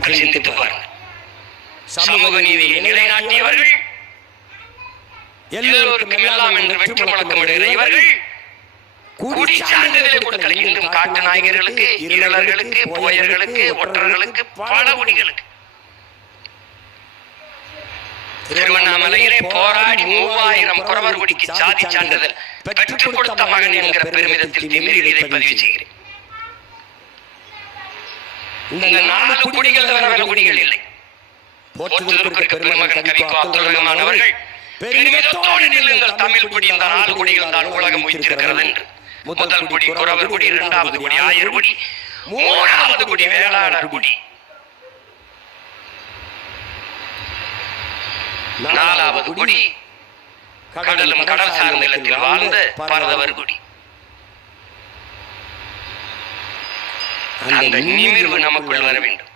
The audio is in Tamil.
மக்கள் சிந்தித்து பாருங்கள். சமூக நீதியை நிலைநாட்டியவர்கள், எல்லோருக்கும் எல்லாம் என்று வெற்றி முழக்கமிடுகிற இவர்கள் குடி சான்றிதழை கொடுக்கல. இன்னும் காட்டு நாயகர்களுக்கு, இருளர்களுக்கு, போயர்களுக்கு, ஒற்றர்களுக்கு, பல குடிகளுக்கு. திருவண்ணாமலையிலே போராடி 3000 குறவர் குடிக்கு சாதி சான்றிதழ் பெற்றுக் கொடுத்த மகன் என்கிற பெருமிதத்தில் இதை பதிவு செய்கிறேன். இந்த 4 குடிகள் தவிர வேறு குடிகள் இல்லை. போற்றுதலுக்கு பெருமகன் கவிக்கோ அப்துல் ரஹ்மான் அவர்கள் பெருமிதத்தோடு நில்லுங்கள், தமிழ் குடி இந்த 4 குடிகள் தான் உலகம் வைத்திருக்கிறது என்று. முதல் குடி குறவர் குடி, 2வது குடி ஆயர் குடி, 3வது குடி வேளாளர் குடி, 4வது குடி கடலும் கடல் சார்ந்த நிலத்தில் வாழ்ந்த பரதவர் குடி. அந்த நிமிர்வு நமக்குள் வர வேண்டும்.